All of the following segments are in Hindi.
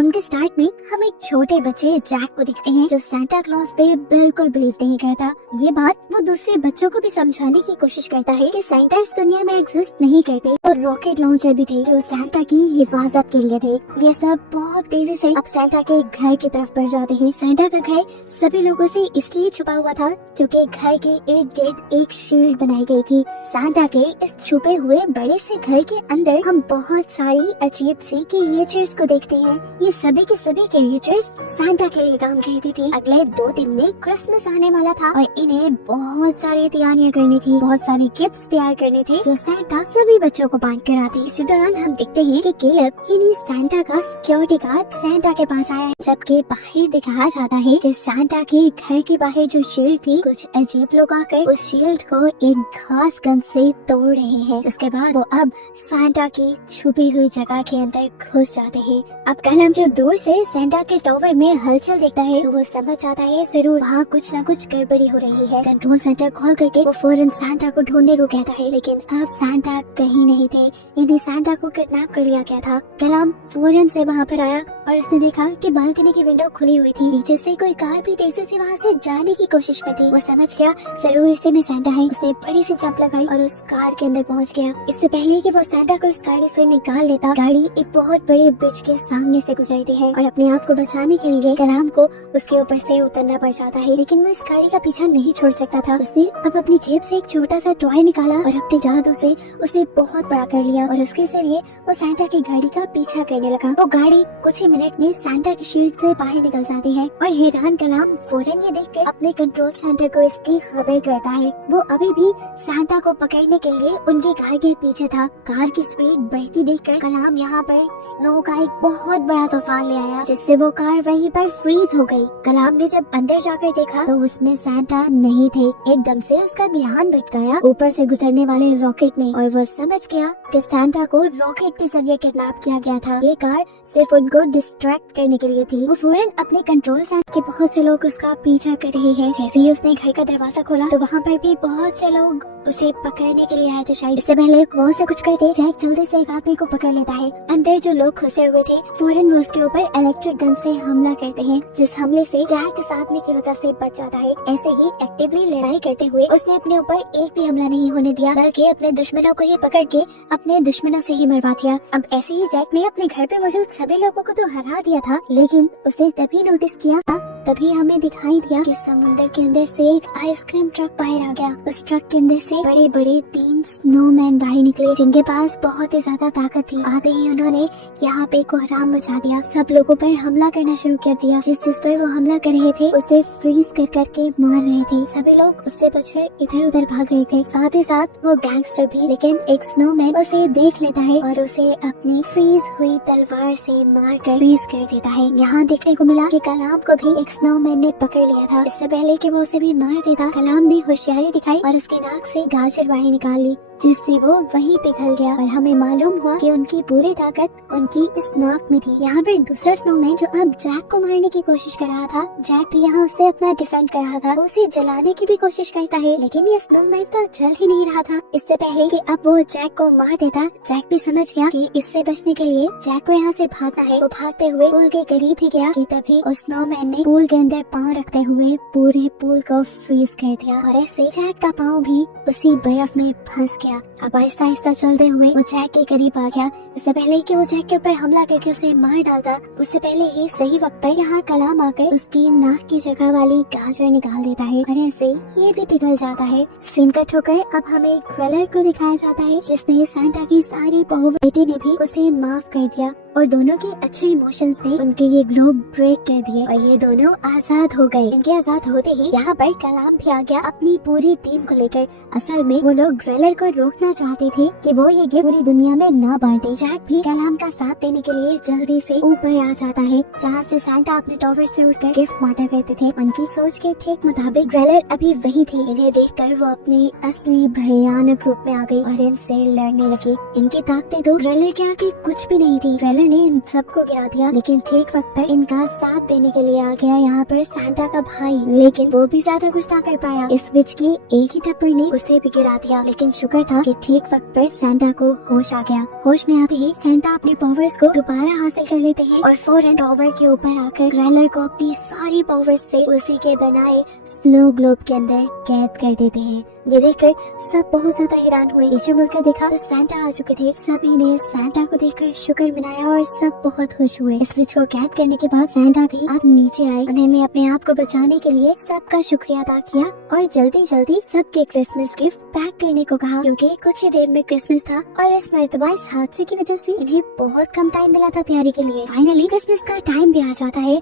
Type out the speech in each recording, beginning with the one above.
फिल्म के स्टार्ट में हम एक छोटे बच्चे जैक को दिखते हैं जो सांता क्लॉज पे बिल्कुल बिलीव नहीं करता। ये बात वो दूसरे बच्चों को भी समझाने की कोशिश करता है कि सांता इस दुनिया में एग्जिस्ट नहीं करते। और रॉकेट लॉन्चर भी थे जो सांता की हिफाजत के लिए थे। ये सब बहुत तेजी से अब सांता के घर की तरफ बढ़ जाते हैं। सांता का घर सभी लोगों से इसलिए छुपा हुआ था क्योंकि घर के इर्द गिर्द एक शील्ड बनाई गई थी। सांता के इस छुपे हुए बड़े से घर के अंदर हम बहुत सारी अजीब सी क्रिएचर्स को देखते हैं। ये सभी के सभी क्रिएचर्स सांता के लिए काम करती थी। अगले 2 दिन में क्रिसमस आने वाला था और इन्हें बहुत सारी तैयारियां करनी थी, बहुत सारे गिफ्ट्स तैयार करने थे जो सांता सभी बच्चों को बांट कर आती। इसी दौरान हम देखते हैं कि केलब यानी सांता का सिक्योरिटी गार्ड सांता के पास आया है, जबकि बाहर दिखाया जाता है कि सांता के घर के बाहर जो शील्ड थी, कुछ अजीब लोग आकर उस शील्ड को एक खास गन से तोड़ रहे हैं, जिसके बाद वो अब सांता की छुपी हुई जगह के अंदर घुस जाते हैं। अब कलम जो दूर से सांता के टावर में हलचल देखता है तो वो समझ जाता है जरूर वहाँ कुछ न कुछ गड़बड़ी हो रही है। कंट्रोल सेंटर कॉल करके वो फौरन सांता को ढूंढने को कहता है, लेकिन अब सांता कहीं नहीं थे। इन्हें सांता को किडनैप कर लिया गया था। कलाम फौरन से वहाँ पर आया और उसने देखा कि बालकनी की विंडो खुली हुई थी। नीचे से कोई कार भी तेजी से वहाँ से जाने की कोशिश में थी। वो समझ गया जरूर इसी में सांता है। उसने बड़ी सी जंप लगाई और उस कार के अंदर पहुँच गया। इससे पहले कि वो सांता को उस गाड़ी से निकाल लेता, गाड़ी एक बहुत बड़े ब्रिज के सामने से गुजरती है और अपने आप को बचाने के लिए कलाम को उसके ऊपर से उतरना पड़ जाता है। लेकिन वो इस गाड़ी का पीछा नहीं छोड़ सकता था। उसने अब अपनी जेब से एक छोटा सा टॉय निकाला और अपने जादू से उसे बहुत बड़ा कर लिया और उसके जरिए वो सांता की गाड़ी का पीछा करने लगा। वो गाड़ी कुछ ही मिनट में सांता की शील्ड से बाहर निकल जाती है और हैरान कलाम फौरन ये देखकर अपने कंट्रोल सेंटर को इसकी खबर करता है। वो अभी भी सांता को पकड़ने के लिए उनके घर के पीछे था। कार की स्पीड बढ़ती देखकर कलाम यहाँ पर स्नो का एक बहुत बड़ा तूफान ले आया, जिससे वो कार वहीं पर फ्रीज हो गई। कलाम ने जब अंदर जाकर देखा तो उसमें सांता नहीं थे। एकदम से उसका ध्यान भटक गया ऊपर से गुजरने वाले रॉकेट ने और वो समझ गया कि सांता को रॉकेट के जरिए किडनैप किया गया था। ये कार सिर्फ उनको डिस्ट्रैक्ट करने के लिए थी। वो फौरन अपने कंट्रोल सेंटर के बहुत से लोग उसका पीछा कर रहे हैं। जैसे ही उसने घर का दरवाजा खोला तो वहाँ पर भी बहुत से लोग उसे पकड़ने के लिए आए थे। शायद इससे पहले वो उसे कुछ करते, जैक जल्दी से एक आदमी को पकड़ लेता है। अंदर जो लोग घुसे हुए थे फौरन वो उसके ऊपर इलेक्ट्रिक गन से हमला करते हैं, जिस हमले से जैक इस आदमी की वजह से बच जाता है। ऐसे ही एक्टिवली लड़ाई करते हुए उसने अपने ऊपर एक भी हमला नहीं होने दिया, बल्कि अपने दुश्मनों को ही पकड़ के अपने दुश्मनों से ही मरवा दिया। अब ऐसे ही जैक ने अपने घर पे मौजूद सभी लोगों को तो हरा दिया था, लेकिन उसने तभी नोटिस किया था, तभी हमें दिखाई दिया कि समुद्र के अंदर से एक आइसक्रीम ट्रक बाहर आ गया। उस ट्रक के अंदर से बड़े बड़े 3 स्नोमैन बाहर निकले, जिनके पास बहुत ही ज्यादा ताकत थी। आते ही उन्होंने यहाँ पे कोहराम मचा दिया, सब लोगों पर हमला करना शुरू कर दिया। जिस पर वो हमला कर रहे थे उसे फ्रीज कर करके मार रहे थे। सभी लोग उससे बचकर इधर उधर भाग रहे थे, साथ ही साथ वो गैंगस्टर भी। लेकिन एक स्नोमैन उसे देख लेता है और उसे अपनी फ्रीज हुई तलवार से मार कर फ्रीज कर देता है। यहाँ देखने को मिला कि कलाम को भी एक स्नोमैन ने पकड़ लिया था। इससे पहले कि वो उसे भी मार देता, कलाम ने होशियारी दिखाई और उसके नाक से गाजर बाहर निकाल ली, जिससे वो वहीं पिघल गया और हमें मालूम हुआ कि उनकी पूरी ताकत उनकी इस नाक में थी। यहाँ पर दूसरा स्नोमैन जो अब जैक को मारने की कोशिश कर रहा था, जैक भी यहाँ उससे अपना डिफेंड कर रहा था। वो उसे जलाने की भी कोशिश करता है, लेकिन ये स्नोमैन तो जल ही नहीं रहा था। इससे पहले कि अब वो जैक को मार देता, जैक भी समझ गया कि इससे बचने के लिए जैक को यहाँ से भागना है। वो भागते हुए पूल के करीब ही गया कि तभी उस स्नोमैन ने पूल के अंदर पाँव रखते हुए पूरे पूल को फ्रीज कर दिया और ऐसे जैक का पाँव भी उसी बर्फ में फंस गया। अब आहिस्ता आहिस्ता चलते हुए वो जैक के करीब आ गया। इससे पहले कि वो जैक के ऊपर हमला करके उसे मार डालता, उससे पहले ही सही वक्त पर यहाँ कलाम आकर उसकी नाक की जगह वाली गाजर निकाल देता है और ऐसे ये भी पिघल जाता है। सीन कट होकर अब हमें ग्वेलर को दिखाया जाता है, जिसने सांता की सारी पॉवर्टी ने भी उसे माफ कर दिया और दोनों के अच्छे इमोशंस ने उनके ये ग्लोब ब्रेक कर दिए और ये दोनों आजाद हो गए। इनके आजाद होते ही यहाँ पर कलाम भी आ गया अपनी पूरी टीम को लेकर। असल में वो लोग ग्वेलर को रोकना चाहते थे कि वो ये गिफ्ट पूरी दुनिया में न बांटे। जैक भी कलाम का साथ देने के लिए जल्दी से ऊपर आ जाता है, जहाँ से सांता अपने टॉवर से उठकर गिफ्ट बांटा करते थे। उनकी सोच के ठीक मुताबिक ग्वेलर अभी वही थे। इन्हें देखकर वो अपने असली भयानक रूप में आ गई और इनसे लड़ने लगी। इनकी ताकतें तो ग्वेलर के आगे कुछ भी नहीं थी। किलर ने इन सबको गिरा दिया, लेकिन ठीक वक्त पर इनका साथ देने के लिए आ गया यहाँ पर सैंटा का भाई, लेकिन वो भी ज्यादा कुछ ना कर पाया। इस विच की एक ही थप्पड़ ने उसे भी गिरा दिया, लेकिन शुक्र था कि ठीक वक्त पर सैंटा को होश आ गया। होश में आते ही सैंटा अपने पावर्स को दोबारा हासिल कर लेते हैं और फौरन टॉवर के ऊपर आकर ग्रैलर को अपनी सारी पावर्स से उसी के बनाए स्नो ग्लोब के अंदर कैद कर देते हैं। ये देखकर सब बहुत ज्यादा हैरान हुए। नीचे मुड़कर देखा तो सैंटा आ चुके थे। सभी ने सैंटा को देखकर शुक्र मनाया और सब बहुत खुश हुए। इस विच को कैद करने के बाद सैंटा भी अब नीचे आए। उन्होंने अपने आप को बचाने के लिए सबका शुक्रिया अदा किया और जल्दी जल्दी सबके क्रिसमस गिफ्ट पैक करने को कहा, क्योंकि कुछ ही देर में क्रिसमस था और इस मर्तबा इस हादसे की वजह से इन्हें बहुत कम टाइम मिला था तैयारी के लिए। फाइनली क्रिसमस का टाइम भी आ जाता है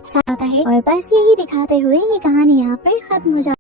और बस यही दिखाते हुए ये कहानी यहाँ पर खत्म हो जाती है।